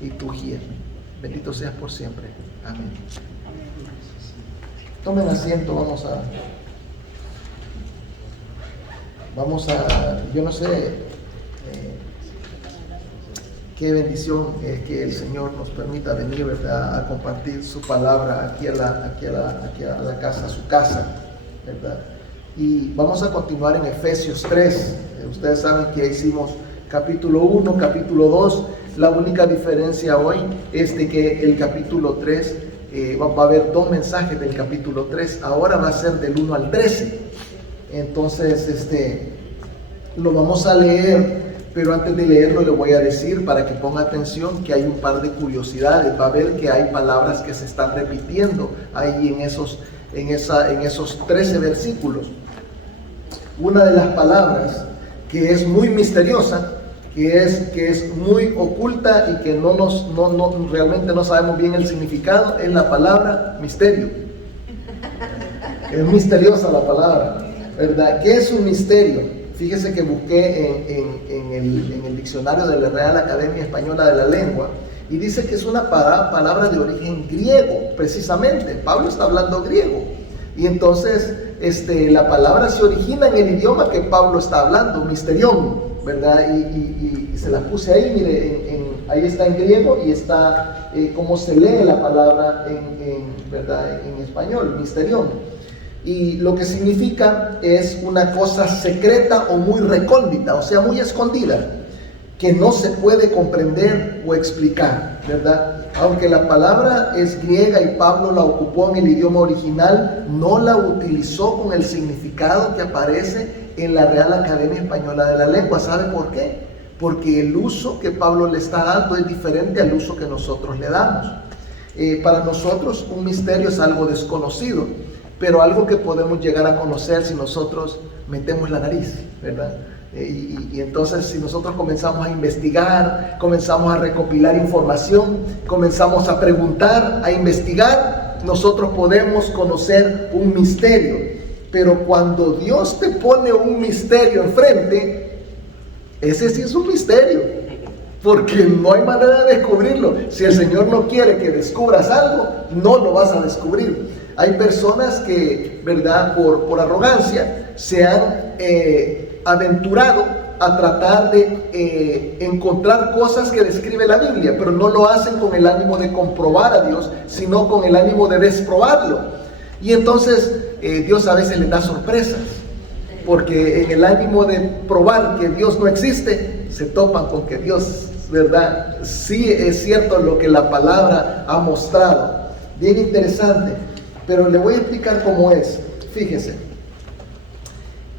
y tu guía. Bendito seas por siempre. Amén. Tomen asiento, yo no sé qué bendición que el Señor nos permita venir, ¿verdad?, a compartir su palabra aquí a la casa, a su casa, ¿verdad? Y vamos a continuar en Efesios 3. Ustedes saben que hicimos capítulo 1, capítulo 2. La única diferencia hoy es de que el capítulo 3, va a haber 2 mensajes del capítulo 3. Ahora va a ser del 1 al 13. Entonces, lo vamos a leer. Pero antes de leerlo le voy a decir, para que ponga atención, que hay un par de curiosidades. Va a ver que hay palabras que se están repitiendo ahí en esos 13 versículos. Una de las palabras que es muy misteriosa, que es muy oculta y que realmente no sabemos bien el significado, es la palabra misterio. Es misteriosa la palabra, ¿verdad? ¿Qué es un misterio? Fíjese que busqué en el diccionario de la Real Academia Española de la Lengua y dice que es una palabra de origen griego, precisamente. Pablo está hablando griego y entonces la palabra se origina en el idioma que Pablo está hablando, misterión, ¿verdad? Y se la puse ahí, mire, ahí está en griego y está como se lee la palabra ¿verdad?, en español, misterión. Y lo que significa es una cosa secreta o muy recóndita, o sea, muy escondida, que no se puede comprender o explicar, ¿verdad? Aunque la palabra es griega y Pablo la ocupó en el idioma original, no la utilizó con el significado que aparece en la Real Academia Española de la Lengua. ¿Sabe por qué? Porque el uso que Pablo le está dando es diferente al uso que nosotros le damos. Para nosotros un misterio es algo desconocido, pero algo que podemos llegar a conocer si nosotros metemos la nariz, ¿verdad? Y entonces si nosotros comenzamos a investigar, comenzamos a recopilar información, comenzamos a preguntar, a investigar, nosotros podemos conocer un misterio. Pero cuando Dios te pone un misterio enfrente, ese sí es un misterio, porque no hay manera de descubrirlo. Si el Señor no quiere que descubras algo, no lo vas a descubrir. Hay personas que, ¿verdad?, por arrogancia se han aventurado a tratar de encontrar cosas que describe la Biblia, pero no lo hacen con el ánimo de comprobar a Dios, sino con el ánimo de desprobarlo. Y entonces Dios a veces les da sorpresas, porque en el ánimo de probar que Dios no existe, se topan con que Dios, ¿verdad?, sí es cierto lo que la palabra ha mostrado. Bien interesante. Pero le voy a explicar cómo es. Fíjese,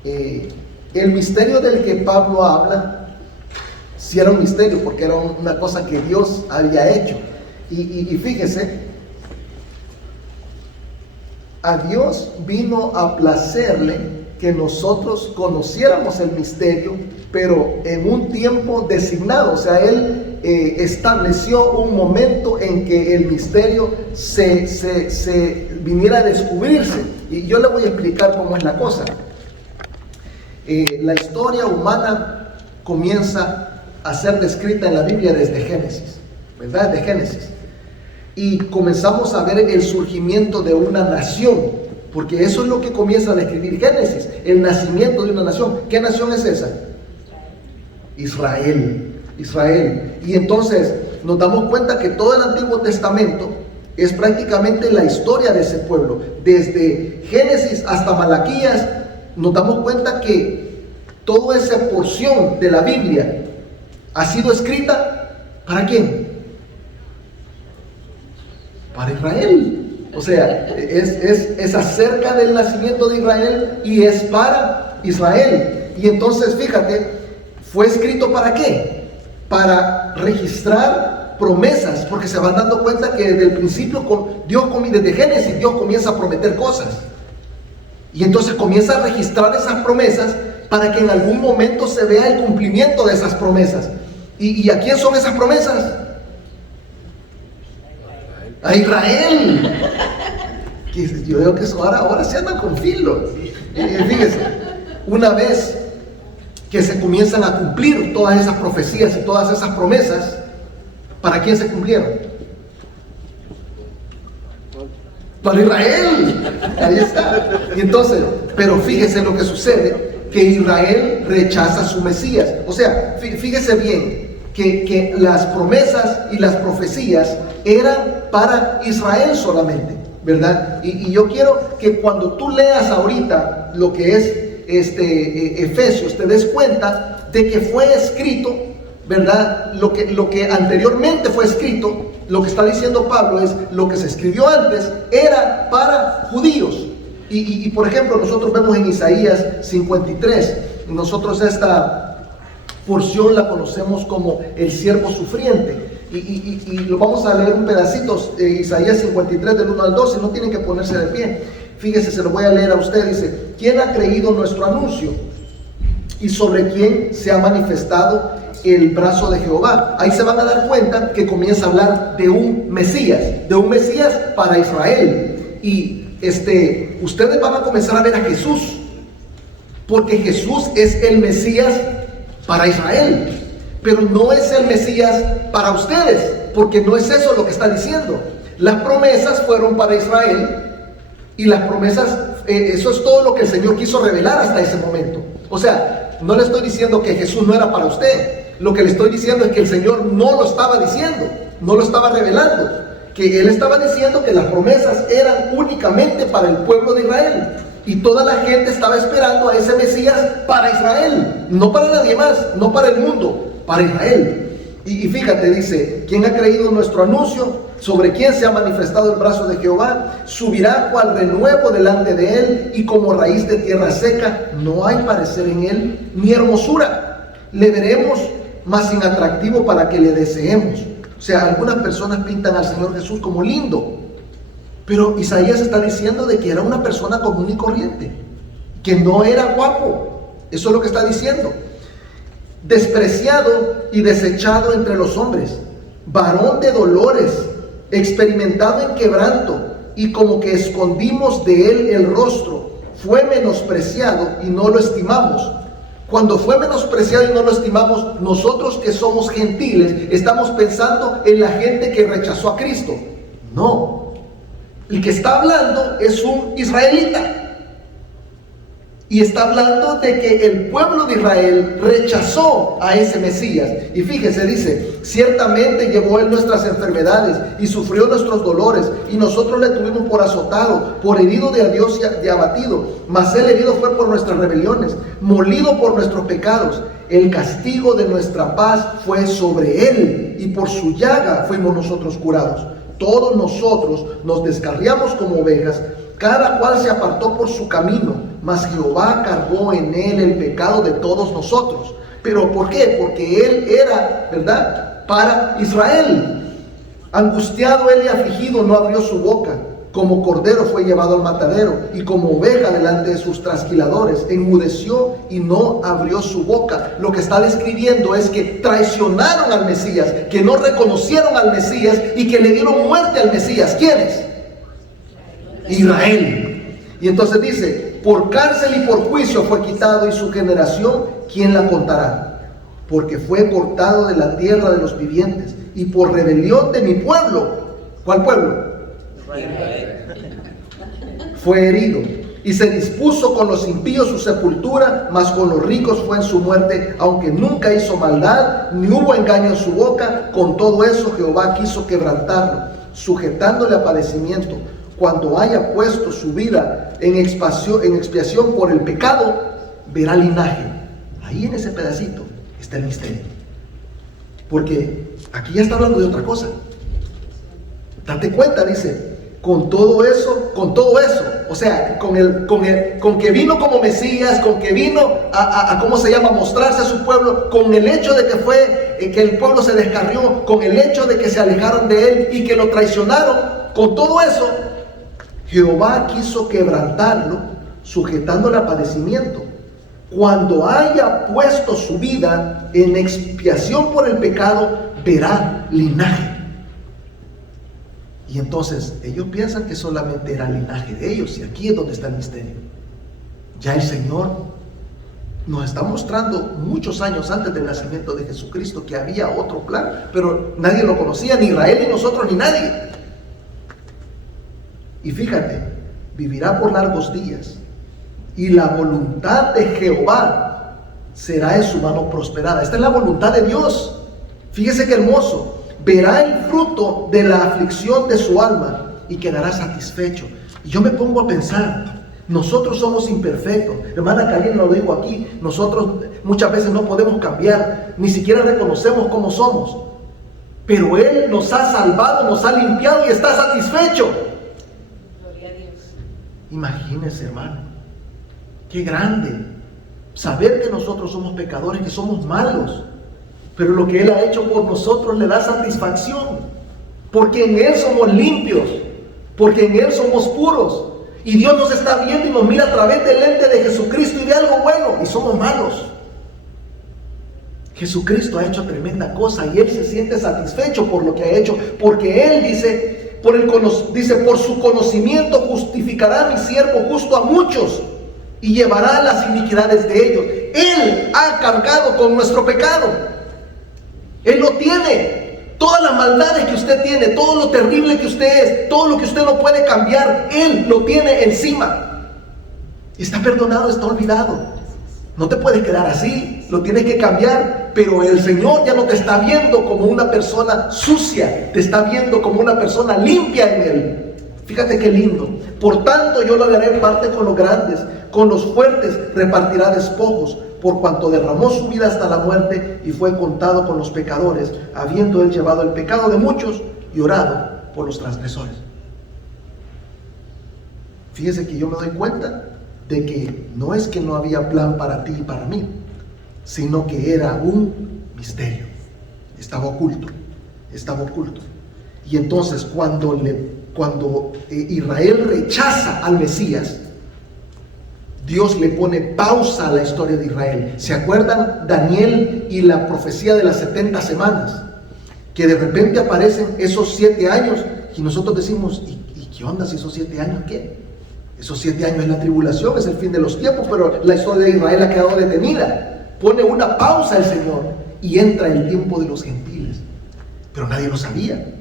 el misterio del que Pablo habla, sí era un misterio, porque era una cosa que Dios había hecho. Y fíjese, a Dios vino a placerle que nosotros conociéramos el misterio, pero en un tiempo designado. O sea, Él estableció un momento en que el misterio se viniera a descubrirse. Y yo le voy a explicar cómo es la cosa. La historia humana comienza a ser descrita en la Biblia desde Génesis, ¿verdad? De Génesis. Y comenzamos a ver el surgimiento de una nación, porque eso es lo que comienza a describir Génesis, el nacimiento de una nación. ¿Qué nación es esa? Israel. Y entonces nos damos cuenta que todo el Antiguo Testamento es prácticamente la historia de ese pueblo. Desde Génesis hasta Malaquías nos damos cuenta que toda esa porción de la Biblia ha sido escrita ¿para quién? Para Israel. O sea, es acerca del nacimiento de Israel y es para Israel. Y entonces fíjate, ¿fue escrito para qué? Para registrar promesas, porque se van dando cuenta que desde el principio, desde Génesis, Dios comienza a prometer cosas. Y entonces comienza a registrar esas promesas para que en algún momento se vea el cumplimiento de esas promesas. ¿Y a quién son esas promesas? A Israel. Yo veo que eso ahora se andan con filo. Fíjense, una vez que se comienzan a cumplir todas esas profecías y todas esas promesas, ¿Para quién se cumplieron? Para Israel. Ahí está. Y entonces, pero fíjese lo que sucede, que Israel rechaza a su Mesías. O sea, fíjese bien que las promesas y las profecías eran para Israel solamente, ¿verdad? Y yo quiero que cuando tú leas ahorita lo que es Efesios, te des cuenta de que fue escrito, ¿verdad? Lo que anteriormente fue escrito, lo que está diciendo Pablo es lo que se escribió antes era para judíos. Y por ejemplo, nosotros vemos en Isaías 53, nosotros esta porción la conocemos como el siervo sufriente. Y lo vamos a leer un pedacito, Isaías 53 del 1 al 12, no tienen que ponerse de pie. Fíjese, se lo voy a leer a usted, dice: ¿quién ha creído nuestro anuncio? ¿Y sobre quién se ha manifestado el brazo de Jehová? Ahí se van a dar cuenta que comienza a hablar de un Mesías para Israel. Y ustedes van a comenzar a ver a Jesús, porque Jesús es el Mesías para Israel, pero no es el Mesías para ustedes, porque no es eso lo que está diciendo. Las promesas fueron para Israel, y las promesas, eso es todo lo que el Señor quiso revelar hasta ese momento. O sea, no le estoy diciendo que Jesús no era para usted. Lo que le estoy diciendo es que el Señor no lo estaba diciendo, no lo estaba revelando, que Él estaba diciendo que las promesas eran únicamente para el pueblo de Israel, y toda la gente estaba esperando a ese Mesías para Israel, no para nadie más, no para el mundo, para Israel. Y fíjate, dice: ¿quién ha creído nuestro anuncio? ¿Sobre quién se ha manifestado el brazo de Jehová? Subirá cual renuevo delante de él, y como raíz de tierra seca, no hay parecer en él, ni hermosura. Le veremos, mas sin atractivo para que le deseemos. O sea, algunas personas pintan al Señor Jesús como lindo, pero Isaías está diciendo de que era una persona común y corriente, que no era guapo. Eso es lo que está diciendo. Despreciado y desechado entre los hombres, varón de dolores, experimentado en quebranto, y como que escondimos de él el rostro. Fue menospreciado y no lo estimamos. Cuando fue menospreciado y no lo estimamos, nosotros que somos gentiles estamos pensando en la gente que rechazó a Cristo. No, el que está hablando es un israelita, y está hablando de que el pueblo de Israel rechazó a ese Mesías. Y fíjese, dice: ciertamente llevó él nuestras enfermedades y sufrió nuestros dolores, y nosotros le tuvimos por azotado, por herido de Dios y abatido. Mas él herido fue por nuestras rebeliones, molido por nuestros pecados. El castigo de nuestra paz fue sobre él, y por su llaga fuimos nosotros curados. Todos nosotros nos descarriamos como ovejas, cada cual se apartó por su camino, mas Jehová cargó en él el pecado de todos nosotros. ¿Pero por qué? Porque él era, ¿verdad?, para Israel. Angustiado él y afligido, no abrió su boca. Como cordero fue llevado al matadero, y como oveja delante de sus trasquiladores, enmudeció y no abrió su boca. Lo que está describiendo es que traicionaron al Mesías, que no reconocieron al Mesías y que le dieron muerte al Mesías. ¿Quiénes? Israel. Y entonces dice: por cárcel y por juicio fue quitado, y su generación, ¿quién la contará? Porque fue cortado de la tierra de los vivientes, y por rebelión de mi pueblo. ¿Cuál pueblo? Fue herido, y se dispuso con los impíos su sepultura, mas con los ricos fue en su muerte, aunque nunca hizo maldad, ni hubo engaño en su boca. Con todo eso Jehová quiso quebrantarlo, sujetándole a padecimiento. Cuando haya puesto su vida en expiación por el pecado, verá linaje. Ahí en ese pedacito está el misterio, porque aquí ya está hablando de otra cosa. Date cuenta, dice: con todo eso, o sea, con que vino como Mesías, con que vino a ¿cómo se llama?, mostrarse a su pueblo, con el hecho de que el pueblo se descarrió, con el hecho de que se alejaron de él y que lo traicionaron, con todo eso, Jehová quiso quebrantarlo, sujetándole a padecimiento. Cuando haya puesto su vida en expiación por el pecado, verá linaje. Y entonces ellos piensan que solamente era el linaje de ellos, y aquí es donde está el misterio. Ya el Señor nos está mostrando muchos años antes del nacimiento de Jesucristo que había otro plan, pero nadie lo conocía, ni Israel, ni nosotros, ni nadie. Y fíjate, vivirá por largos días, y la voluntad de Jehová será en su mano prosperada. Esta es la voluntad de Dios. Fíjese qué hermoso. Verá el fruto de la aflicción de su alma y quedará satisfecho. Y yo me pongo a pensar, nosotros somos imperfectos. Hermana Karina, lo digo aquí, nosotros muchas veces no podemos cambiar, ni siquiera reconocemos cómo somos. Pero Él nos ha salvado, nos ha limpiado y está satisfecho. Gloria a Dios. Imagínense, hermano, qué grande saber que nosotros somos pecadores, que somos malos, pero lo que Él ha hecho por nosotros le da satisfacción, porque en Él somos limpios, porque en Él somos puros. Y Dios nos está viendo y nos mira a través del lente de Jesucristo y ve algo bueno, y somos malos. Jesucristo ha hecho tremenda cosa y Él se siente satisfecho por lo que ha hecho, porque Él dice, por su conocimiento justificará a mi siervo justo a muchos y llevará las iniquidades de ellos. Él ha cargado con nuestro pecado. Él lo tiene. Todas las maldades que usted tiene, todo lo terrible que usted es, todo lo que usted no puede cambiar, Él lo tiene encima. Está perdonado, está olvidado. No te puedes quedar así, lo tienes que cambiar. Pero el Señor ya no te está viendo como una persona sucia, te está viendo como una persona limpia en Él. Fíjate qué lindo. Por tanto yo lo daré en parte con los grandes, con los fuertes repartirá despojos, por cuanto derramó su vida hasta la muerte y fue contado con los pecadores, habiendo Él llevado el pecado de muchos y orado por los transgresores. Fíjese que yo me doy cuenta de que no es que no había plan para ti y para mí, sino que era un misterio. Estaba oculto. Y entonces cuando Israel rechaza al Mesías, Dios le pone pausa a la historia de Israel. ¿Se acuerdan Daniel y la profecía de las 70 semanas? Que de repente aparecen esos 7 años y nosotros decimos, ¿y qué onda si esos 7 años qué? Esos 7 años es la tribulación, es el fin de los tiempos, pero la historia de Israel ha quedado detenida. Pone una pausa el Señor y entra el tiempo de los gentiles. Pero nadie lo sabía.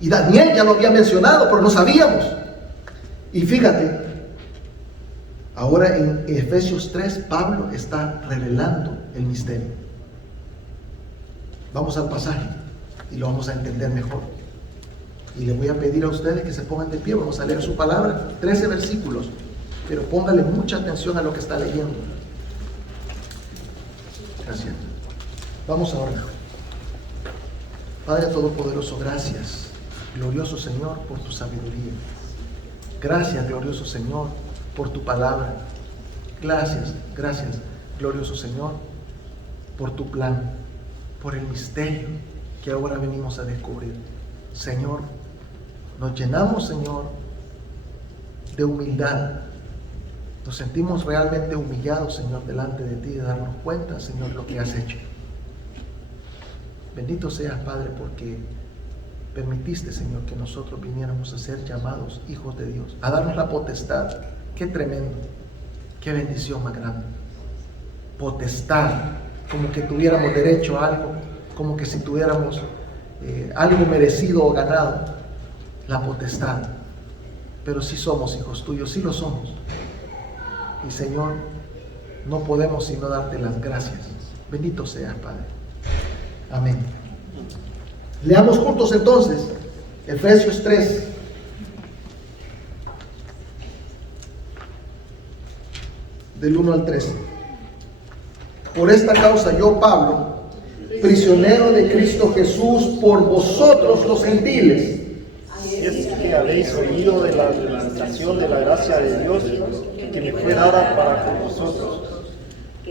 Y Daniel ya lo había mencionado, pero no sabíamos. Y fíjate, ahora en Efesios 3, Pablo está revelando el misterio. Vamos al pasaje y lo vamos a entender mejor. Y les voy a pedir a ustedes que se pongan de pie. Vamos a leer su palabra, 13 versículos, pero póngale mucha atención a lo que está leyendo. Gracias. Vamos a orar. Padre Todopoderoso, gracias, glorioso Señor, por tu sabiduría. Gracias, glorioso Señor, por tu palabra. Gracias, glorioso Señor, por tu plan, por el misterio que ahora venimos a descubrir. Señor, nos llenamos, Señor, de humildad. Nos sentimos realmente humillados, Señor, delante de ti, de darnos cuenta, Señor, lo que has hecho. Bendito seas, Padre, porque permitiste, Señor, que nosotros viniéramos a ser llamados hijos de Dios, a darnos la potestad. Qué tremendo, qué bendición más grande. Potestad, como que tuviéramos derecho a algo, como que si tuviéramos algo merecido o ganado. La potestad. Pero sí somos hijos tuyos, sí lo somos. Y Señor, no podemos sino darte las gracias. Bendito seas, Padre. Amén. Leamos juntos entonces Efesios 3. Del 1 al 13. Por esta causa yo, Pablo, prisionero de Cristo Jesús, por vosotros los gentiles. Y es que habéis oído de la revelación de la gracia de Dios que me fue dada para con vosotros.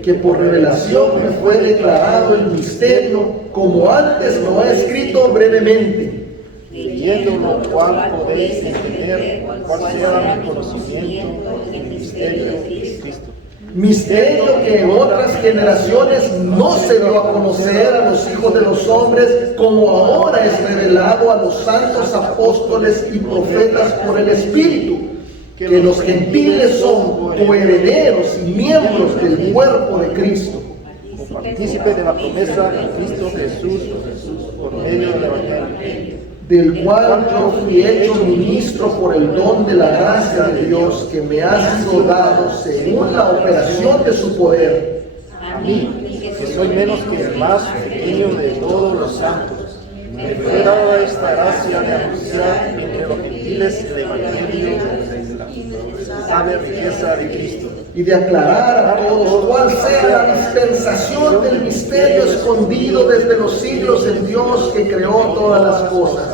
Que por revelación me fue declarado el misterio, como antes lo he escrito brevemente. Leyéndolo, cuál podéis entender cuál sea mi conocimiento del misterio de Cristo. Misterio que en otras generaciones no se dio a conocer a los hijos de los hombres, como ahora es revelado a los santos apóstoles y profetas por el Espíritu, que los gentiles son coherederos y miembros del cuerpo de Cristo, partícipe de la promesa de Cristo Jesús por medio del Evangelio, del cual yo fui hecho ministro por el don de la gracia de Dios que me ha sido dado según la operación de su poder. a mí, que soy menos que el más pequeño de todos los santos, me fue dada esta gracia de anunciar entre los gentiles el Evangelio de la sabe riqueza de Cristo, Y de aclarar a todos cuál sea la dispensación del misterio escondido desde los siglos en Dios que creó todas las cosas,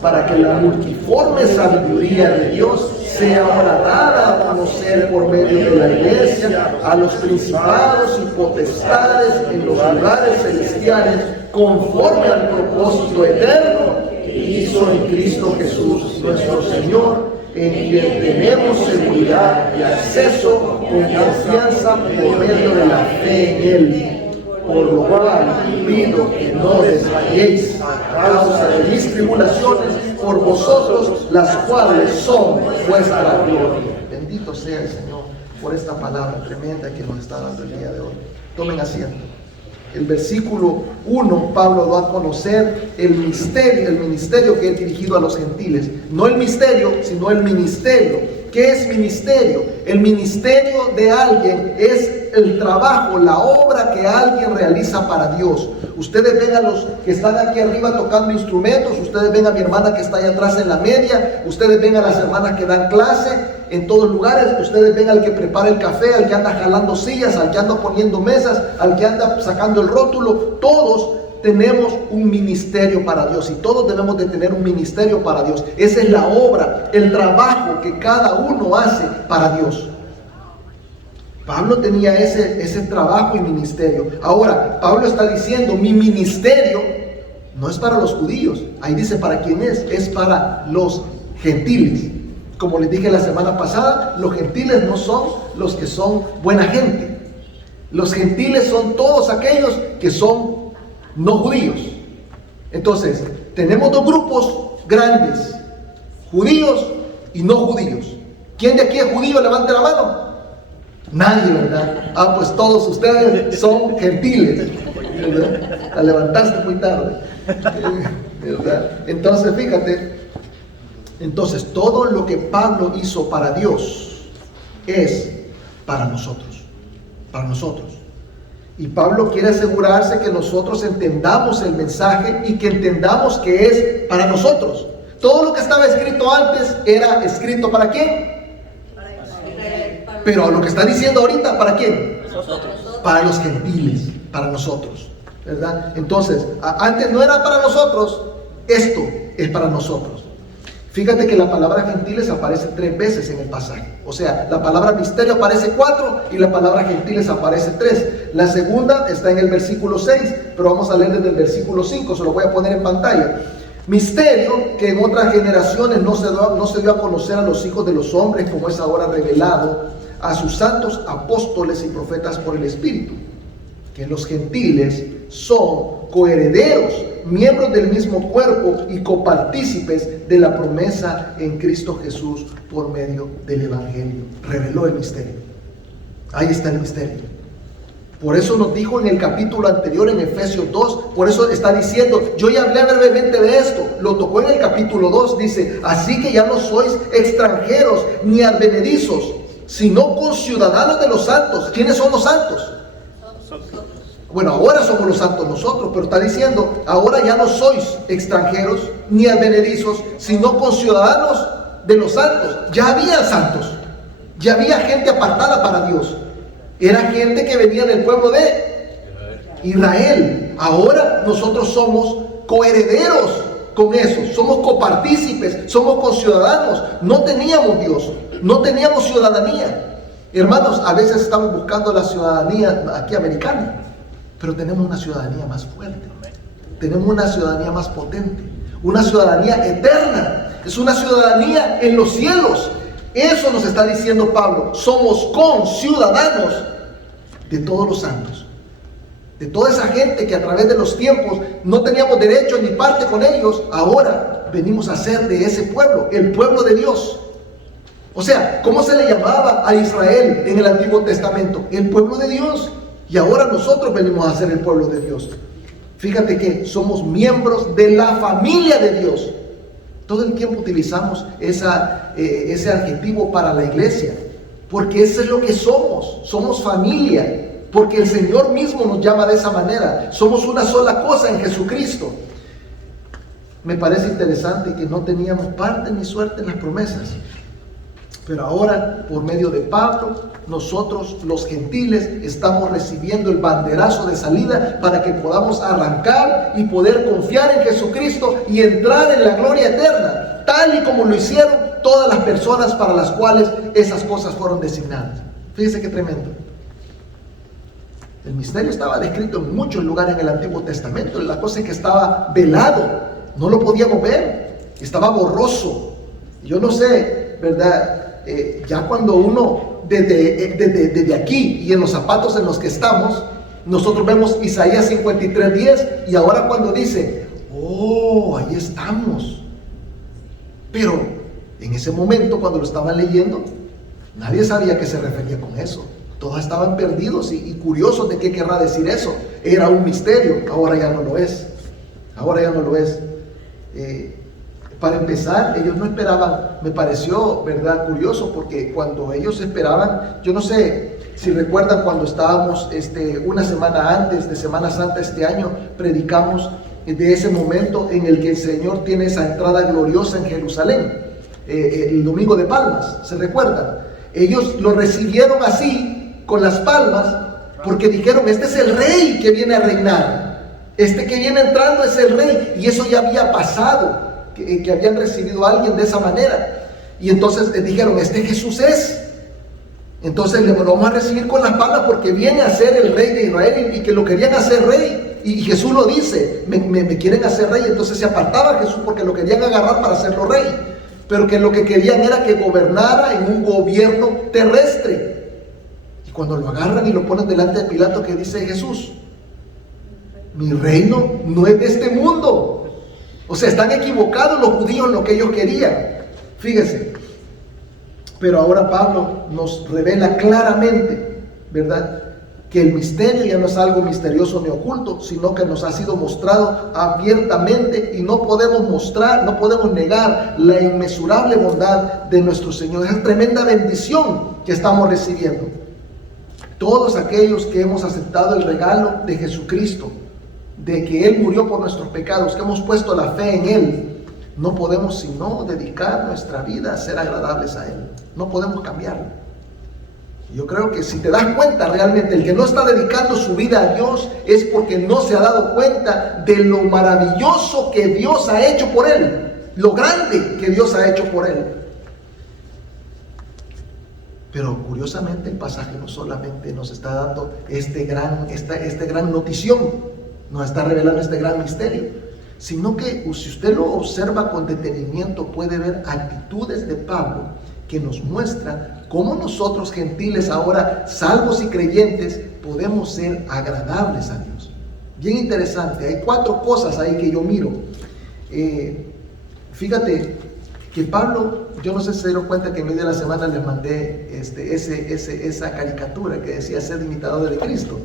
para que la multiforme sabiduría de Dios sea ahora dada a conocer por medio de la iglesia a los principados y potestades en los lugares celestiales, conforme al propósito eterno que hizo en Cristo Jesús nuestro Señor, en quien tenemos seguridad y acceso con confianza por medio de la fe en Él. Por lo cual pido que no desmayéis a causa de mis tribulaciones por vosotros, las cuales son vuestra gloria. Bendito sea el Señor por esta palabra tremenda que nos está dando el día de hoy. Tomen asiento. El versículo 1, Pablo da a conocer el ministerio que es dirigido a los gentiles. No el misterio, sino el ministerio. ¿Qué es ministerio? El ministerio de alguien es el trabajo, la obra que alguien realiza para Dios. Ustedes ven a los que están aquí arriba tocando instrumentos, ustedes ven a mi hermana que está allá atrás en la media, ustedes ven a las hermanas que dan clase en todos lugares, ustedes ven al que prepara el café, al que anda jalando sillas, al que anda poniendo mesas, al que anda sacando el rótulo. Todos tenemos un ministerio para Dios y todos debemos de tener un ministerio para Dios. Esa es la obra, el trabajo que cada uno hace para Dios. Pablo tenía ese trabajo y ministerio. Ahora, Pablo está diciendo, mi ministerio no es para los judíos. Ahí dice para quién es para los gentiles. Como les dije la semana pasada, los gentiles no son los que son buena gente. Los gentiles son todos aquellos que son no judíos. Entonces, tenemos dos grupos grandes, judíos y no judíos. ¿Quién de aquí es judío? Levante la mano. Nadie, ¿verdad? Pues todos ustedes son gentiles, ¿verdad? La levantaste muy tarde, ¿verdad? Entonces, fíjate, todo lo que Pablo hizo para Dios es para nosotros, Y Pablo quiere asegurarse que nosotros entendamos el mensaje y que entendamos que es para nosotros. Todo lo que estaba escrito antes era escrito ¿para quién? Pero lo que está diciendo ahorita, ¿para quién? Para los gentiles, para nosotros, ¿verdad? Entonces, antes no era para nosotros, esto es para nosotros. Fíjate que la palabra gentiles aparece 3 veces en el pasaje. O sea, la palabra misterio aparece 4 y la palabra gentiles aparece 3. La segunda está en el versículo 6, pero vamos a leer desde el versículo 5, se lo voy a poner en pantalla. Misterio que en otras generaciones no se dio a conocer a los hijos de los hombres, como es ahora revelado a sus santos apóstoles y profetas por el Espíritu, que los gentiles son coherederos, miembros del mismo cuerpo y copartícipes de la promesa en Cristo Jesús por medio del Evangelio. Reveló el misterio. Ahí está el misterio. Por eso nos dijo en el capítulo anterior, en Efesios 2, por eso está diciendo, yo ya hablé brevemente de esto, lo tocó en el capítulo 2, dice, así que ya no sois extranjeros ni advenedizos, sino conciudadanos de los santos. ¿Quiénes son los santos? Bueno, ahora somos los santos nosotros, pero está diciendo, ahora ya no sois extranjeros ni advenedizos, sino conciudadanos de los santos. Ya había santos, ya había gente apartada para Dios. Era gente que venía del pueblo de Israel. Ahora nosotros somos coherederos con eso, somos copartícipes, somos conciudadanos. No teníamos Dios, no teníamos ciudadanía. Hermanos, a veces estamos buscando la ciudadanía aquí americana, pero tenemos una ciudadanía más fuerte, tenemos una ciudadanía más potente, una ciudadanía eterna, es una ciudadanía en los cielos. Eso nos está diciendo Pablo, somos conciudadanos de todos los santos, de toda esa gente que a través de los tiempos no teníamos derecho ni parte con ellos. Ahora venimos a ser de ese pueblo, el pueblo de Dios. O sea, ¿cómo se le llamaba a Israel en el Antiguo Testamento? El pueblo de Dios. Y ahora nosotros venimos a ser el pueblo de Dios. Fíjate que somos miembros de la familia de Dios. Todo el tiempo utilizamos ese adjetivo para la iglesia, porque eso es lo que somos familia, porque el Señor mismo nos llama de esa manera. Somos una sola cosa en Jesucristo. Me parece interesante que no teníamos parte ni suerte en las promesas, pero ahora, por medio de Pablo, nosotros los gentiles estamos recibiendo el banderazo de salida para que podamos arrancar y poder confiar en Jesucristo y entrar en la gloria eterna, tal y como lo hicieron todas las personas para las cuales esas cosas fueron designadas. Fíjense qué tremendo. El misterio estaba descrito en muchos lugares en el Antiguo Testamento. La cosa es que estaba velado, no lo podíamos ver, estaba borroso. Yo no sé, ¿verdad? Ya cuando uno desde aquí y en los zapatos en los que estamos, nosotros vemos Isaías 53:10 y ahora cuando dice, oh, ahí estamos. Pero en ese momento cuando lo estaban leyendo, nadie sabía a qué se refería con eso. Todos estaban perdidos y curiosos de qué querrá decir eso. Era un misterio, ahora ya no lo es. Ahora ya no lo es. Para empezar, ellos no esperaban, me pareció, ¿verdad?, curioso, porque cuando ellos esperaban, yo no sé si recuerdan cuando estábamos una semana antes de Semana Santa este año, predicamos de ese momento en el que el Señor tiene esa entrada gloriosa en Jerusalén, el domingo de Palmas, ¿se recuerdan? Ellos lo recibieron así, con las palmas, porque dijeron, este es el rey que viene a reinar, este que viene entrando es el rey, y eso ya había pasado. Que habían recibido a alguien de esa manera, y entonces dijeron, este Jesús es, entonces le vamos a recibir con las palmas porque viene a ser el rey de Israel, y que lo querían hacer rey, y Jesús lo dice, me quieren hacer rey. Entonces se apartaba Jesús porque lo querían agarrar para hacerlo rey, pero que lo que querían era que gobernara en un gobierno terrestre. Y cuando lo agarran y lo ponen delante de Pilato, ¿qué dice Jesús? Mi reino no es de este mundo. O sea, están equivocados los judíos en lo que ellos querían. Fíjense. Pero ahora Pablo nos revela claramente, ¿verdad?, que el misterio ya no es algo misterioso ni oculto, sino que nos ha sido mostrado abiertamente, y no podemos negar la inmesurable bondad de nuestro Señor. Esa tremenda bendición que estamos recibiendo. Todos aquellos que hemos aceptado el regalo de Jesucristo, de que Él murió por nuestros pecados, que hemos puesto la fe en Él, no podemos sino dedicar nuestra vida a ser agradables a Él. No podemos cambiarlo. Yo creo que si te das cuenta realmente, el que no está dedicando su vida a Dios es porque no se ha dado cuenta de lo maravilloso que Dios ha hecho por él, lo grande que Dios ha hecho por él. Pero curiosamente el pasaje no solamente nos está dando esta gran notición, nos está revelando este gran misterio, sino que si usted lo observa con detenimiento puede ver actitudes de Pablo que nos muestra cómo nosotros gentiles ahora, salvos y creyentes, podemos ser agradables a Dios. Bien interesante, hay 4 cosas ahí que yo miro. Fíjate que Pablo, yo no sé si se dieron cuenta que en medio de la semana les mandé esa caricatura que decía ser imitador de Cristo.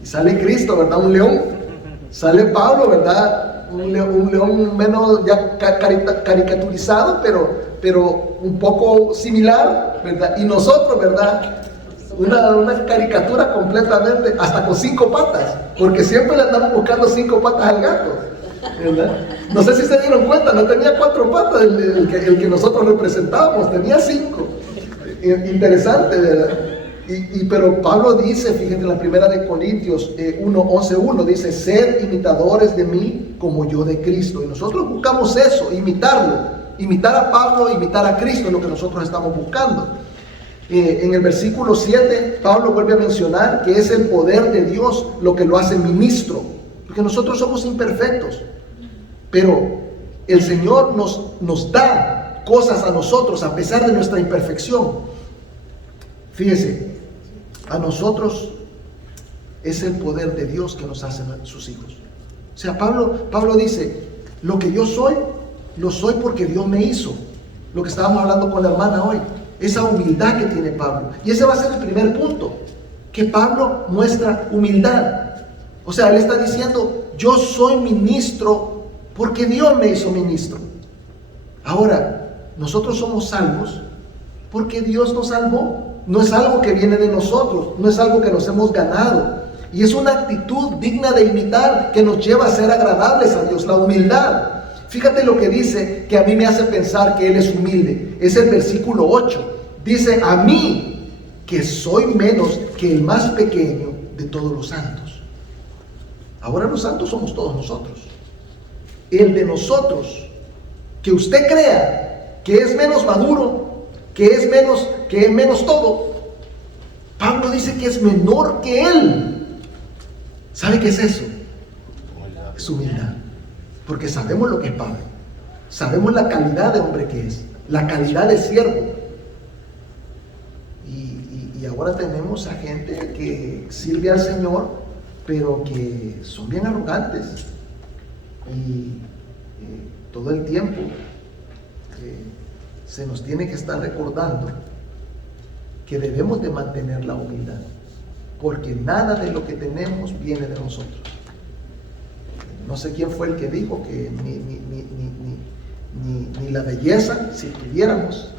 Y sale Cristo, ¿verdad? Un león. Sale Pablo, ¿verdad? Un león menos ya caricaturizado, pero un poco similar, ¿verdad? Y nosotros, ¿verdad? Una caricatura completamente, hasta con 5 patas, porque siempre le andamos buscando 5 patas al gato, ¿verdad? No sé si se dieron cuenta, no tenía 4 patas el que nosotros representábamos, tenía 5. Interesante, ¿verdad? Pero Pablo dice, fíjate, en la primera de Corintios 11:1 dice, ser imitadores de mí como yo de Cristo. Y nosotros buscamos eso, imitarlo. Imitar a Pablo, imitar a Cristo es lo que nosotros estamos buscando. En el versículo 7, Pablo vuelve a mencionar que es el poder de Dios lo que lo hace ministro, porque nosotros somos imperfectos, pero el Señor nos da cosas a nosotros a pesar de nuestra imperfección. Fíjese, a nosotros es el poder de Dios que nos hace sus hijos. O sea, Pablo dice, lo que yo soy, lo soy porque Dios me hizo. Lo que estábamos hablando con la hermana hoy. esa humildad que tiene Pablo. Y ese va a ser el primer punto, que Pablo muestra humildad. O sea, él está diciendo, yo soy ministro porque Dios me hizo ministro. Ahora, nosotros somos salvos porque Dios nos salvó. No es algo que viene de nosotros, no es algo que nos hemos ganado. Y es una actitud digna de imitar que nos lleva a ser agradables a Dios, la humildad. Fíjate lo que dice, que a mí me hace pensar que Él es humilde. Es el versículo 8. Dice, a mí, que soy menos que el más pequeño de todos los santos. Ahora los santos somos todos nosotros. El de nosotros, que usted crea que es menos maduro, que es menos todo. Pablo dice que es menor que él. ¿Sabe qué es eso? Es humildad. Porque sabemos lo que es Pablo. Sabemos la calidad de hombre que es. La calidad de siervo. Y ahora tenemos a gente que sirve al Señor, pero que son bien arrogantes. Y todo el tiempo se nos tiene que estar recordando que debemos de mantener la humildad. Porque nada de lo que tenemos viene de nosotros. No sé quién fue el que dijo que ni la belleza, si tuviéramos,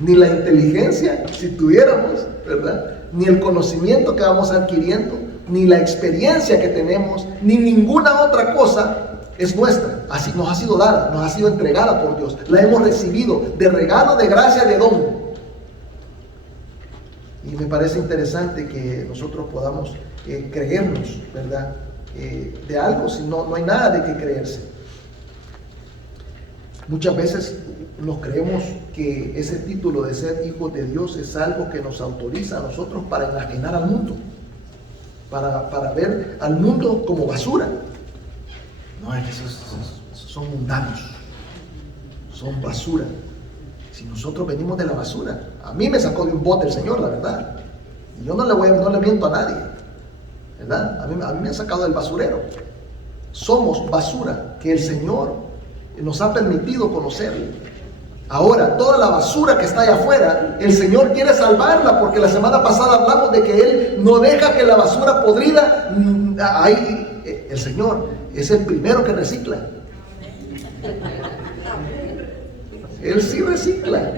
ni la inteligencia, si tuviéramos, ¿verdad? Ni el conocimiento que vamos adquiriendo, ni la experiencia que tenemos, ni ninguna otra cosa es nuestra. Así nos ha sido dada, nos ha sido entregada por Dios. La hemos recibido de regalo, de gracia, de don. Y me parece interesante que nosotros podamos creernos, ¿verdad? De algo, si no hay nada de qué creerse. Muchas veces nos creemos que ese título de ser hijos de Dios es algo que nos autoriza a nosotros para enajenar al mundo, para ver al mundo como basura. No, es que esos son mundanos, son basura. Si nosotros venimos de la basura, a mí me sacó de un bote el Señor, la verdad. Y yo no le miento a nadie, ¿verdad? A mí me ha sacado del basurero. Somos basura que el Señor nos ha permitido conocerle. Ahora, toda la basura que está allá afuera, el Señor quiere salvarla, porque la semana pasada hablamos de que Él no deja que la basura podrida, ahí el Señor es el primero que recicla. Él sí recicla,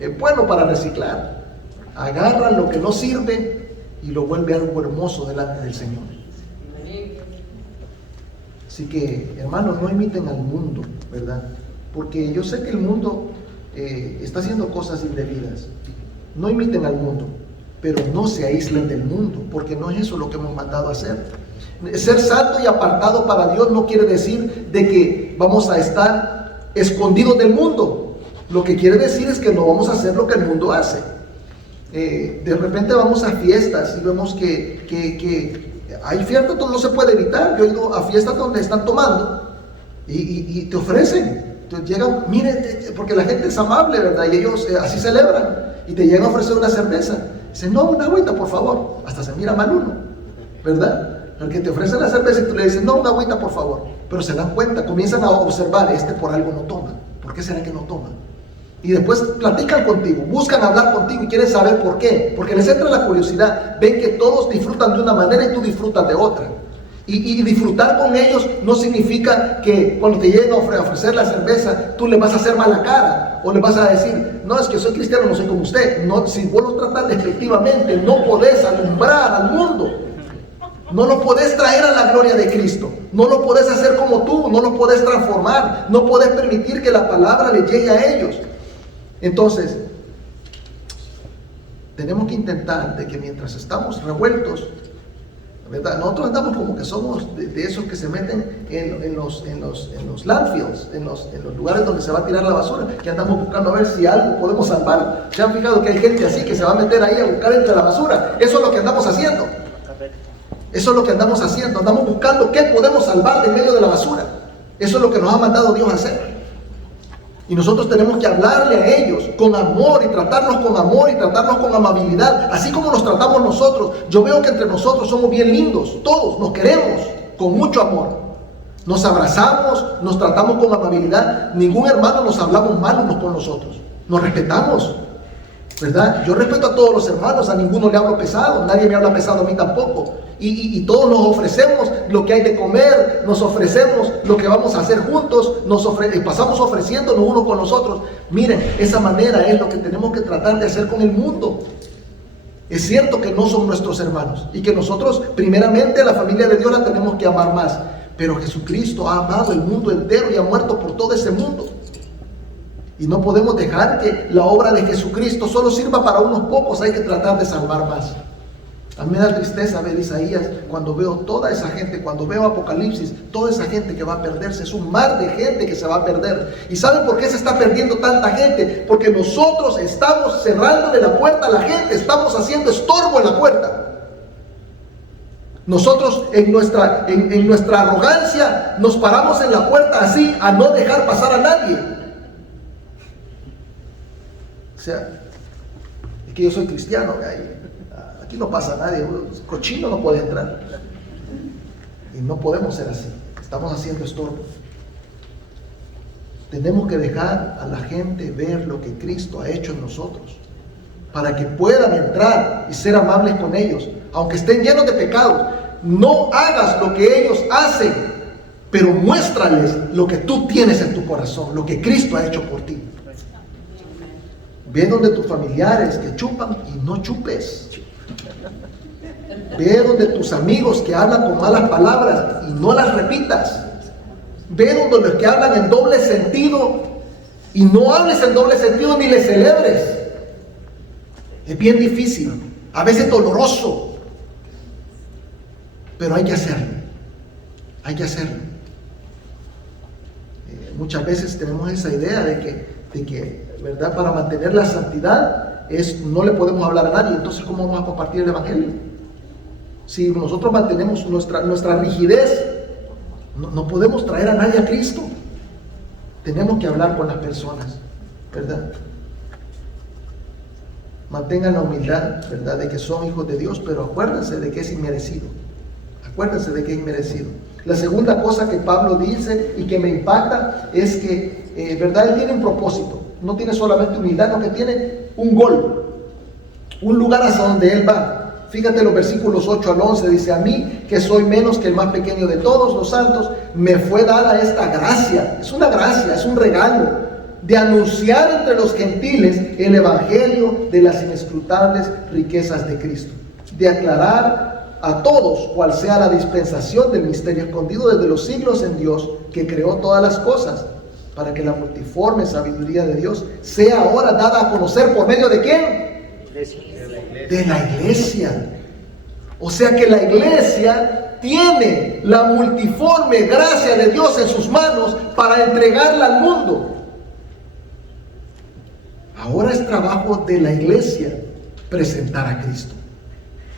es bueno para reciclar. Agarra lo que no sirve y lo vuelve algo hermoso delante del Señor. Así que, hermanos, no imiten al mundo, ¿verdad? Porque yo sé que el mundo está haciendo cosas indebidas. No imiten al mundo, pero no se aíslen del mundo, porque no es eso lo que hemos mandado a hacer. Ser santo y apartado para Dios no quiere decir de que vamos a estar escondidos del mundo. Lo que quiere decir es que no vamos a hacer lo que el mundo hace. De repente vamos a fiestas y vemos que hay fiestas donde no se puede evitar. Yo he ido a fiestas donde están tomando y te ofrecen. Entonces llegan, mire, porque la gente es amable, ¿verdad? Y ellos así celebran. Y te llegan a ofrecer una cerveza. Dicen, no, una agüita, por favor. Hasta se mira mal uno, ¿verdad? Porque te ofrecen la cerveza y tú le dices, no, una agüita, por favor. Pero se dan cuenta, comienzan a observar, por algo no toma. ¿Por qué será que no toma? Y después platican contigo, buscan hablar contigo y quieren saber por qué. Porque les entra la curiosidad, ven que todos disfrutan de una manera y tú disfrutas de otra. Y disfrutar con ellos no significa que cuando te lleguen a ofrecer la cerveza, tú le vas a hacer mala cara. O le vas a decir, no, es que soy cristiano, no soy como usted. No, si vos lo tratas despectivamente, no podés alumbrar al mundo. No lo podés traer a la gloria de Cristo. No lo podés hacer como tú, no lo podés transformar. No podés permitir que la palabra le llegue a ellos. Entonces, tenemos que intentar de que mientras estamos revueltos, ¿verdad? Nosotros andamos como que somos de esos que se meten en los landfills, en los lugares donde se va a tirar la basura, que andamos buscando a ver si algo podemos salvar. ¿Se han fijado que hay gente así que se va a meter ahí a buscar entre la basura? Eso es lo que andamos haciendo. Eso es lo que andamos haciendo. Andamos buscando qué podemos salvar de medio de la basura. Eso es lo que nos ha mandado Dios a hacer. Y nosotros tenemos que hablarle a ellos con amor y tratarlos con amor y tratarlos con amabilidad, así como nos tratamos nosotros. Yo veo que entre nosotros somos bien lindos, todos nos queremos con mucho amor. Nos abrazamos, nos tratamos con amabilidad. Ningún hermano nos hablamos mal unos con los otros. nos respetamos, ¿verdad? Yo respeto a todos los hermanos, a ninguno le hablo pesado, nadie me habla pesado a mí tampoco. Y todos nos ofrecemos lo que hay de comer, nos ofrecemos lo que vamos a hacer juntos, pasamos ofreciéndonos unos con los otros. Miren, esa manera es lo que tenemos que tratar de hacer con el mundo. Es cierto que no son nuestros hermanos y que nosotros, primeramente, la familia de Dios la tenemos que amar más. Pero Jesucristo ha amado el mundo entero y ha muerto por todo ese mundo. Y no podemos dejar que la obra de Jesucristo solo sirva para unos pocos, hay que tratar de salvar más. A mí me da tristeza ver Isaías cuando veo toda esa gente, cuando veo Apocalipsis, toda esa gente que va a perderse. Es un mar de gente que se va a perder. ¿Y saben por qué se está perdiendo tanta gente? Porque nosotros estamos cerrándole la puerta a la gente, estamos haciendo estorbo en la puerta. Nosotros en nuestra arrogancia nos paramos en la puerta así, a no dejar pasar a nadie. O sea, es que yo soy cristiano, aquí no pasa nadie, cochino no puede entrar. Y no podemos ser así, estamos haciendo estorbo. Tenemos que dejar a la gente ver lo que Cristo ha hecho en nosotros, para que puedan entrar y ser amables con ellos, aunque estén llenos de pecados. No hagas lo que ellos hacen, pero muéstrales lo que tú tienes en tu corazón, lo que Cristo ha hecho por ti. Ve donde tus familiares que chupan y no chupes. Ve donde tus amigos que hablan con malas palabras y no las repitas. Ve donde los que hablan en doble sentido y no hables en doble sentido ni les celebres. Es bien difícil, a veces doloroso, pero hay que hacerlo. Hay que hacerlo. Muchas veces tenemos esa idea de que, ¿verdad? Para mantener la santidad no le podemos hablar a nadie. Entonces, ¿cómo vamos a compartir el evangelio? Si nosotros mantenemos nuestra rigidez, no podemos traer a nadie a Cristo. Tenemos que hablar con las personas, ¿verdad? Mantengan la humildad, ¿verdad? De que son hijos de Dios, pero acuérdense de que es inmerecido. Acuérdense de que es inmerecido. La segunda cosa que Pablo dice y que me impacta es que, ¿verdad? Él tiene un propósito. No tiene solamente humildad, no, que tiene un gol, un lugar hacia donde él va. Fíjate los versículos 8 al 11, dice: a mí, que soy menos que el más pequeño de todos los santos, me fue dada esta gracia. Es una gracia, es un regalo, de anunciar entre los gentiles el evangelio de las inescrutables riquezas de Cristo, de aclarar a todos cuál sea la dispensación del misterio escondido desde los siglos en Dios, que creó todas las cosas, para que la multiforme sabiduría de Dios sea ahora dada a conocer por medio de ¿quién? De la iglesia. O sea que la iglesia tiene la multiforme gracia de Dios en sus manos para entregarla al mundo. Ahora es trabajo de la iglesia presentar a Cristo.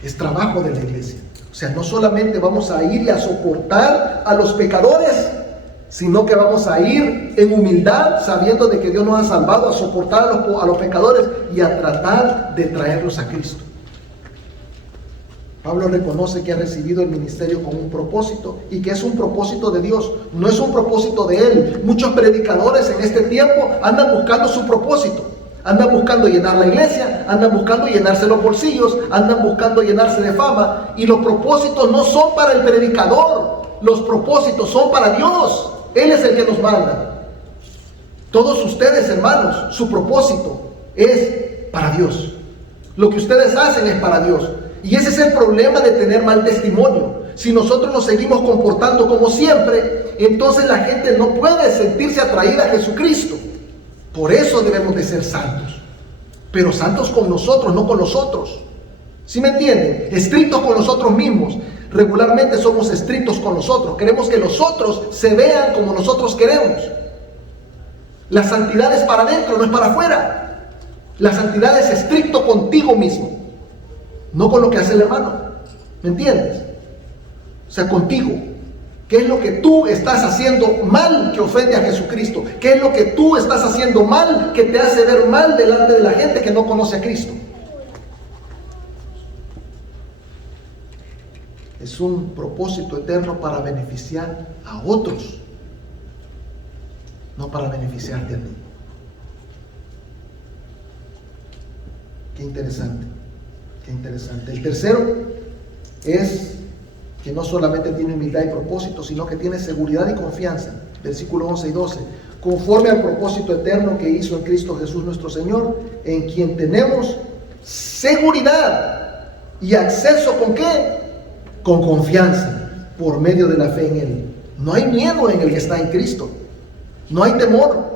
Es trabajo de la iglesia. O sea, no solamente vamos a ir y a soportar a los pecadores, sino que vamos a ir en humildad, sabiendo de que Dios nos ha salvado, a soportar a los pecadores y a tratar de traerlos a Cristo. Pablo reconoce que ha recibido el ministerio con un propósito y que es un propósito de Dios, no es un propósito de él. Muchos predicadores en este tiempo andan buscando su propósito. Andan buscando llenar la iglesia, andan buscando llenarse los bolsillos, andan buscando llenarse de fama. Y los propósitos no son para el predicador, los propósitos son para Dios. Él es el que nos manda. Todos ustedes, hermanos, su propósito es para Dios. Lo que ustedes hacen es para Dios. Y ese es el problema de tener mal testimonio. Si nosotros nos seguimos comportando como siempre, entonces la gente no puede sentirse atraída a Jesucristo. Por eso debemos de ser santos. Pero santos con nosotros, no con los otros. ¿Sí me entienden? Estrictos con nosotros mismos. Regularmente somos estrictos con los otros. Queremos que los otros se vean como nosotros queremos. La santidad es para adentro, no es para afuera. La santidad es estricto contigo mismo, no con lo que hace el hermano. ¿Me entiendes? O sea, contigo. ¿Qué es lo que tú estás haciendo mal que ofende a Jesucristo? ¿Qué es lo que tú estás haciendo mal que te hace ver mal delante de la gente que no conoce a Cristo? Es un propósito eterno para beneficiar a otros, no para beneficiarte a ti. Qué interesante, qué interesante. El tercero es que no solamente tiene humildad y propósito, sino que tiene seguridad y confianza. Versículos 11 y 12. Conforme al propósito eterno que hizo en Cristo Jesús nuestro Señor, en quien tenemos seguridad y acceso ¿con qué? Con confianza, por medio de la fe en Él. No hay miedo en el que está en Cristo. No hay temor.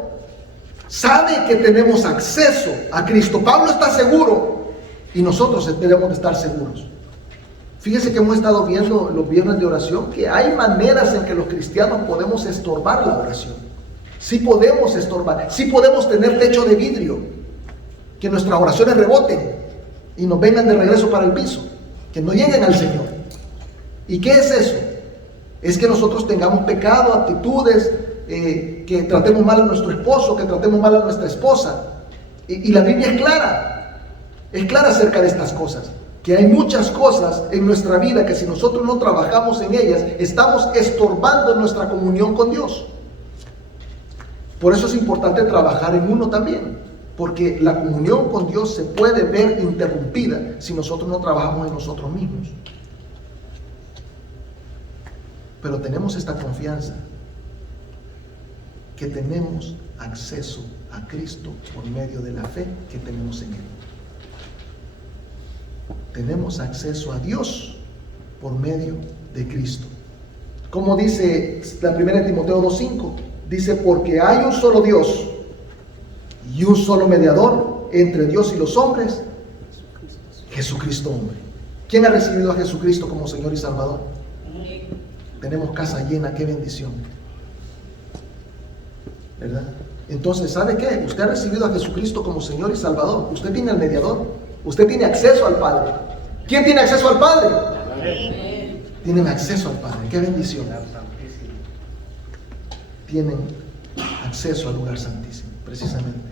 Sabe que tenemos acceso a Cristo. Pablo está seguro y nosotros debemos de estar seguros. Fíjese que hemos estado viendo los viernes de oración que hay maneras en que los cristianos podemos estorbar la oración. Sí podemos estorbar, sí podemos tener techo de vidrio, que nuestras oraciones reboten y nos vengan de regreso para el piso, que no lleguen al Señor. ¿Y qué es eso? Es que nosotros tengamos pecado, actitudes, que tratemos mal a nuestro esposo, que tratemos mal a nuestra esposa. Y la Biblia es clara acerca de estas cosas. Que hay muchas cosas en nuestra vida que si nosotros no trabajamos en ellas, estamos estorbando nuestra comunión con Dios. Por eso es importante trabajar en uno también, porque la comunión con Dios se puede ver interrumpida si nosotros no trabajamos en nosotros mismos. Pero tenemos esta confianza, que tenemos acceso a Cristo por medio de la fe que tenemos en Él. Tenemos acceso a Dios por medio de Cristo. Como dice la primera de Timoteo 2:5, dice, porque hay un solo Dios y un solo mediador entre Dios y los hombres, Jesucristo hombre. ¿Quién ha recibido a Jesucristo como Señor y Salvador? Tenemos casa llena, qué bendición, ¿verdad? Entonces, ¿sabe qué? Usted ha recibido a Jesucristo como Señor y Salvador. Usted tiene al mediador. Usted tiene acceso al Padre. ¿Quién tiene acceso al Padre? Amén. Tienen acceso al Padre. ¡Qué bendición! Tienen acceso al lugar santísimo, precisamente.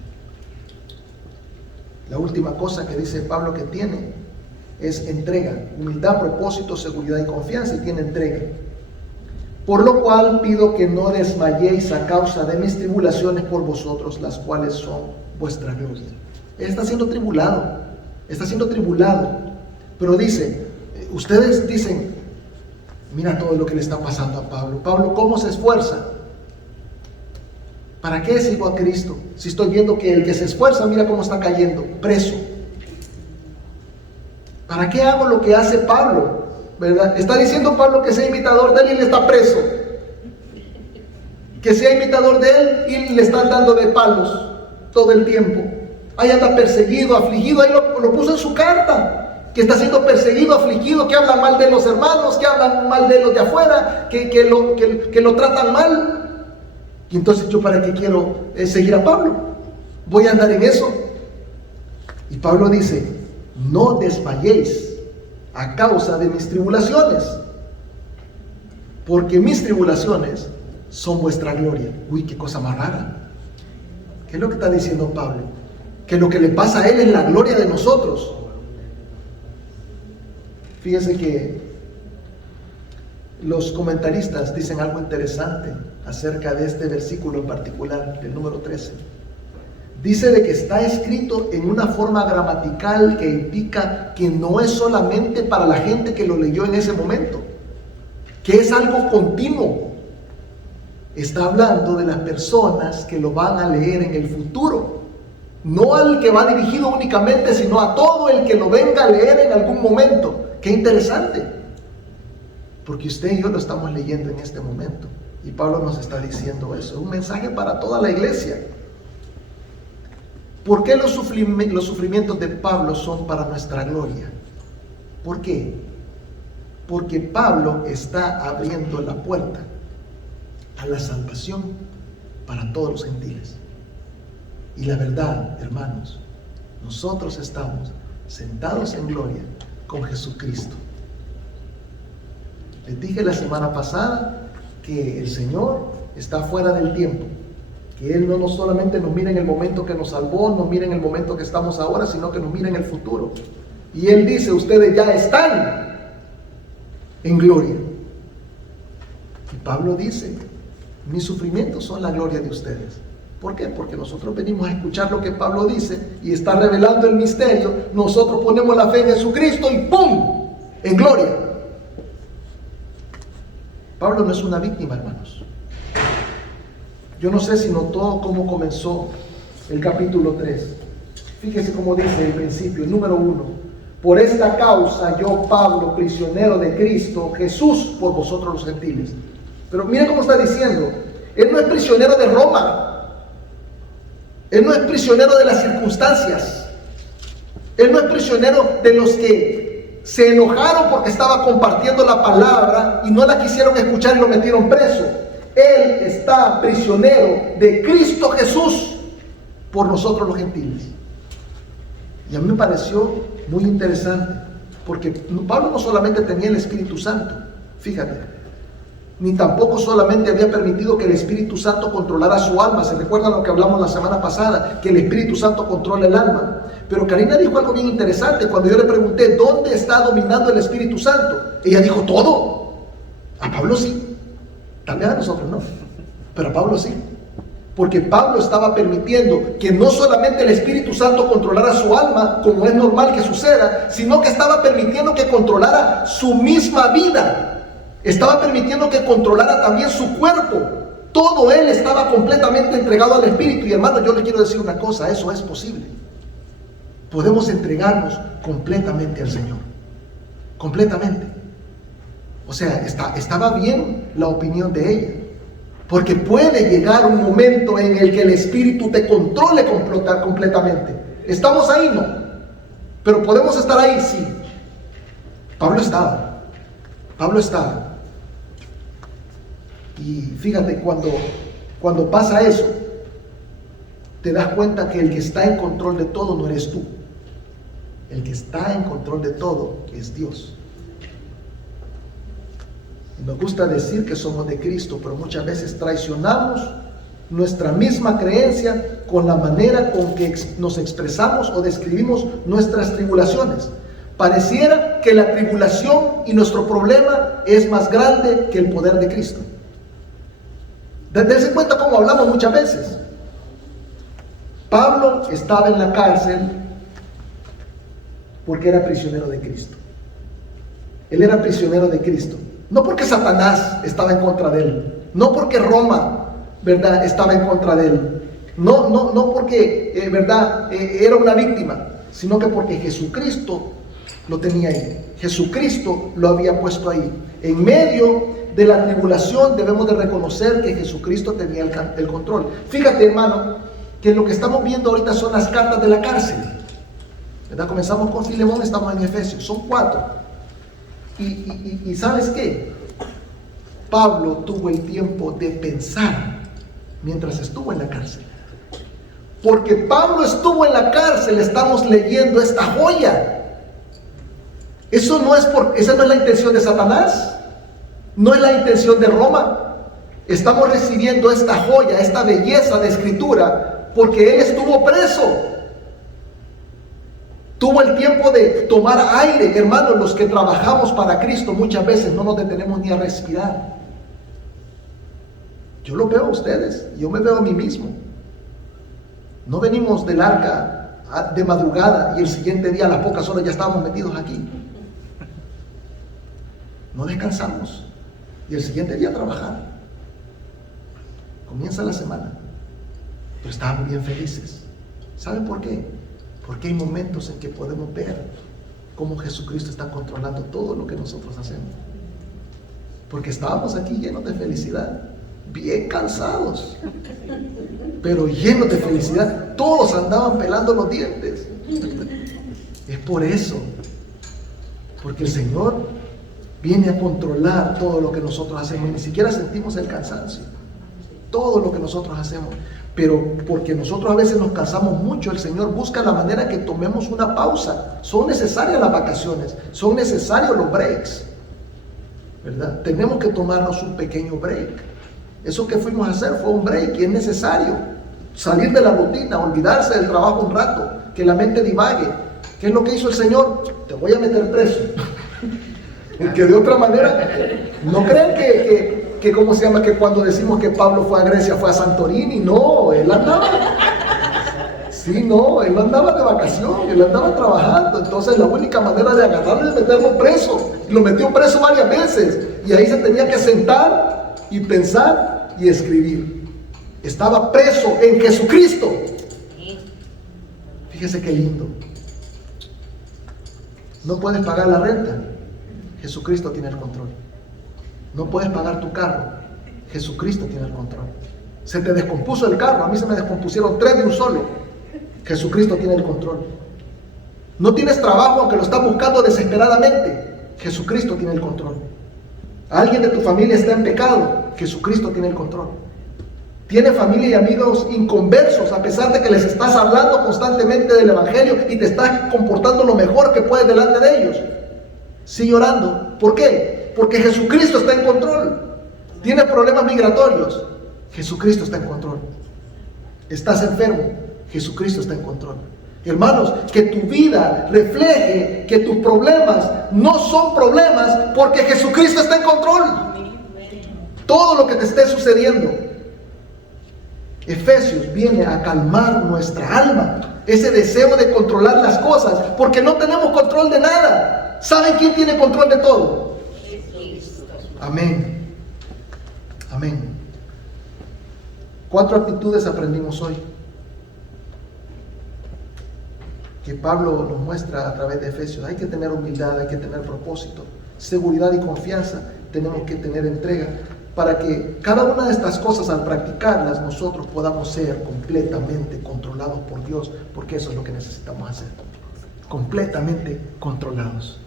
La última cosa que dice Pablo que tiene es entrega. Humildad, propósito, seguridad y confianza, y tiene entrega. Por lo cual pido que no desmayéis a causa de mis tribulaciones por vosotros, las cuales son vuestra gloria. Él está siendo tribulado. Pero dice, ustedes dicen, mira todo lo que le está pasando a Pablo. Pablo, ¿cómo se esfuerza? ¿Para qué sigo a Cristo? Si estoy viendo que el que se esfuerza, mira cómo está cayendo, preso. ¿Para qué hago lo que hace Pablo? ¿Verdad? Está diciendo Pablo que sea imitador de él y él está preso. Que sea imitador de él y le están dando de palos todo el tiempo. Ahí anda perseguido, afligido, ahí lo puso en su carta, que está siendo perseguido, afligido, que hablan mal de los hermanos, que hablan mal de los de afuera, que lo tratan mal. Y entonces, ¿yo para qué quiero seguir a Pablo? Voy a andar en eso. Y Pablo dice, no desmayéis a causa de mis tribulaciones, porque mis tribulaciones son vuestra gloria. Uy, qué cosa más rara. ¿Qué es lo que está diciendo Pablo? Que lo que le pasa a él es la gloria de nosotros. Fíjese que los comentaristas dicen algo interesante acerca de este versículo en particular, el número 13. Dice de que está escrito en una forma gramatical que indica que no es solamente para la gente que lo leyó en ese momento, que es algo continuo. Está hablando de las personas que lo van a leer en el futuro. No al que va dirigido únicamente, sino a todo el que lo venga a leer en algún momento. ¡Qué interesante! Porque usted y yo lo estamos leyendo en este momento. Y Pablo nos está diciendo eso. Es un mensaje para toda la iglesia. ¿Por qué los sufrimientos de Pablo son para nuestra gloria? ¿Por qué? Porque Pablo está abriendo la puerta a la salvación para todos los gentiles. Y la verdad, hermanos, nosotros estamos sentados en gloria con Jesucristo. Les dije la semana pasada que el Señor está fuera del tiempo, que Él no solamente nos mira en el momento que nos salvó, nos mira en el momento que estamos ahora, sino que nos mira en el futuro. Y Él dice, ustedes ya están en gloria. Y Pablo dice, mis sufrimientos son la gloria de ustedes. ¿Por qué? Porque nosotros venimos a escuchar lo que Pablo dice y está revelando el misterio. Nosotros ponemos la fe en Jesucristo y ¡pum! En gloria. Pablo no es una víctima, hermanos. Yo no sé si notó cómo comenzó el capítulo 3. Fíjese cómo dice el principio, el número 1. Por esta causa yo, Pablo, prisionero de Cristo Jesús, por vosotros los gentiles. Pero miren cómo está diciendo. Él no es prisionero de Roma. Él no es prisionero de las circunstancias. Él no es prisionero de los que se enojaron porque estaba compartiendo la palabra y no la quisieron escuchar y lo metieron preso. Él está prisionero de Cristo Jesús por nosotros los gentiles. Y a mí me pareció muy interesante, porque Pablo no solamente tenía el Espíritu Santo, fíjate, ni tampoco solamente había permitido que el Espíritu Santo controlara su alma. ¿Se recuerdan lo que hablamos la semana pasada? Que el Espíritu Santo controla el alma. Pero Karina dijo algo bien interesante cuando yo le pregunté, ¿dónde está dominando el Espíritu Santo? Ella dijo, todo. A Pablo sí. También a nosotros no. Pero a Pablo sí. Porque Pablo estaba permitiendo que no solamente el Espíritu Santo controlara su alma, como es normal que suceda, sino que estaba permitiendo que controlara su misma vida. Estaba permitiendo que controlara también su cuerpo. Todo él estaba completamente entregado al Espíritu. Y hermano, yo le quiero decir una cosa, eso es posible. Podemos entregarnos completamente al Señor. Completamente. O sea, estaba bien la opinión de ella. Porque puede llegar un momento en el que el Espíritu te controle completamente. ¿Estamos ahí? No. Pero podemos estar ahí, sí. Pablo estaba. Y fíjate, cuando pasa eso, te das cuenta que el que está en control de todo no eres tú. El que está en control de todo es Dios. Nos gusta decir que somos de Cristo, pero muchas veces traicionamos nuestra misma creencia con la manera con que nos expresamos o describimos nuestras tribulaciones. Pareciera que la tribulación y nuestro problema es más grande que el poder de Cristo. Dense cuenta cómo hablamos muchas veces. Pablo estaba en la cárcel porque era prisionero de Cristo. Él era prisionero de Cristo. No porque Satanás estaba en contra de él, no porque Roma, ¿verdad?, estaba en contra de él, no porque, ¿verdad?, era una víctima, sino que porque Jesucristo lo tenía ahí. Jesucristo lo había puesto ahí. En medio de la tribulación debemos de reconocer que Jesucristo tenía el control. Fíjate, hermano, que lo que estamos viendo ahorita son las cartas de la cárcel, ¿verdad? Comenzamos con Filemón, estamos en Efesios, son 4. Y ¿sabes qué? Pablo tuvo el tiempo de pensar mientras estuvo en la cárcel. Porque Pablo estuvo en la cárcel, estamos leyendo esta joya. Esa no es la intención de Satanás, no es la intención de Roma. Estamos recibiendo esta joya, esta belleza de escritura, porque él estuvo preso. Tuvo el tiempo de tomar aire. Hermanos, los que trabajamos para Cristo muchas veces no nos detenemos ni a respirar. Yo lo veo a ustedes, yo me veo a mí mismo. No venimos del arca de madrugada y el siguiente día a las pocas horas ya estábamos metidos aquí. No descansamos y el siguiente día a trabajar. Comienza la semana, pero estábamos bien felices. ¿Saben por qué? Porque hay momentos en que podemos ver cómo Jesucristo está controlando todo lo que nosotros hacemos. Porque estábamos aquí llenos de felicidad, bien cansados, pero llenos de felicidad. Todos andaban pelando los dientes. Es por eso, porque el Señor viene a controlar todo lo que nosotros hacemos. Ni siquiera sentimos el cansancio. Todo lo que nosotros hacemos. Pero porque nosotros a veces nos cansamos mucho, el Señor busca la manera que tomemos una pausa. Son necesarias las vacaciones, son necesarios los breaks, ¿verdad? Tenemos que tomarnos un pequeño break. Eso que fuimos a hacer fue un break y es necesario. Salir de la rutina, olvidarse del trabajo un rato, que la mente divague. ¿Qué es lo que hizo el Señor? Te voy a meter preso. Que de otra manera, no crean ¿cómo se llama? Que cuando decimos que Pablo fue a Grecia fue a Santorini. No, él andaba. Sí, no, él andaba de vacación, él andaba trabajando. Entonces la única manera de agarrarlo es meterlo preso. Y lo metió preso varias veces. Y ahí se tenía que sentar y pensar y escribir. Estaba preso en Jesucristo. Fíjese qué lindo. No puedes pagar la renta. Jesucristo tiene el control. No puedes pagar tu carro. Jesucristo tiene el control. Se te descompuso el carro. A mí se me descompusieron 3 de un solo. Jesucristo tiene el control. No tienes trabajo aunque lo estás buscando desesperadamente. Jesucristo tiene el control. Alguien de tu familia está en pecado. Jesucristo tiene el control. Tiene familia y amigos inconversos a pesar de que les estás hablando constantemente del Evangelio y te estás comportando lo mejor que puedes delante de ellos. Sigue orando. ¿Por qué? Porque Jesucristo está en control. Tienes problemas migratorios. Jesucristo está en control. Estás enfermo. Jesucristo está en control. Hermanos, que tu vida refleje que tus problemas no son problemas porque Jesucristo está en control. Todo lo que te esté sucediendo. Efesios viene a calmar nuestra alma, ese deseo de controlar las cosas, porque no tenemos control de nada. ¿Saben quién tiene control de todo? Amén. Amén. 4 actitudes aprendimos hoy, que Pablo nos muestra a través de Efesios. Hay que tener humildad, hay que tener propósito, seguridad y confianza. Tenemos que tener entrega para que cada una de estas cosas, al practicarlas, nosotros podamos ser completamente controlados por Dios, porque eso es lo que necesitamos hacer, completamente controlados.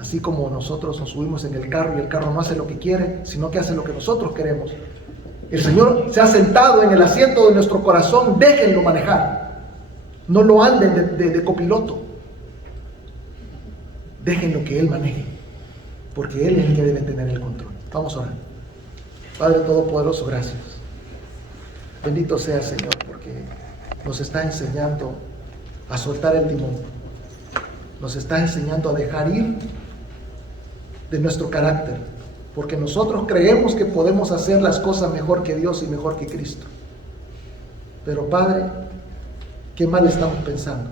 Así como nosotros nos subimos en el carro y el carro no hace lo que quiere, sino que hace lo que nosotros queremos. El Señor se ha sentado en el asiento de nuestro corazón. Déjenlo manejar. No lo anden de copiloto. Déjenlo que Él maneje, porque Él es el que debe tener el control. Vamos a orar. Padre Todopoderoso, gracias. Bendito sea, Señor, porque nos está enseñando a soltar el timón. Nos está enseñando a dejar ir de nuestro carácter, porque nosotros creemos que podemos hacer las cosas mejor que Dios y mejor que Cristo. Pero Padre, qué mal estamos pensando.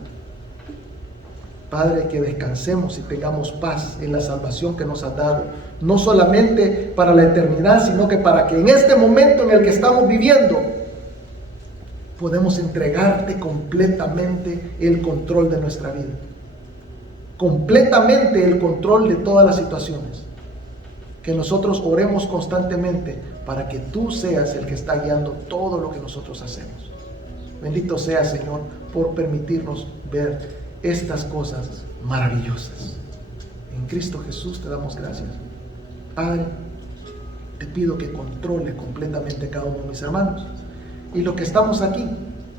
Padre, que descansemos y tengamos paz en la salvación que nos has dado, no solamente para la eternidad, sino que para que en este momento en el que estamos viviendo podemos entregarte completamente el control de nuestra vida, completamente el control de todas las situaciones. Que nosotros oremos constantemente para que tú seas el que está guiando todo lo que nosotros hacemos. Bendito sea, Señor, por permitirnos ver estas cosas maravillosas. En Cristo Jesús te damos gracias. Padre, te pido que controles completamente cada uno de mis hermanos. Y los que estamos aquí,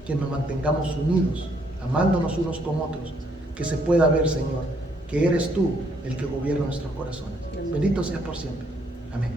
que nos mantengamos unidos, amándonos unos con otros, que se pueda ver, Señor, que eres tú el que gobierna nuestros corazones. Bendito sea por siempre. Amén.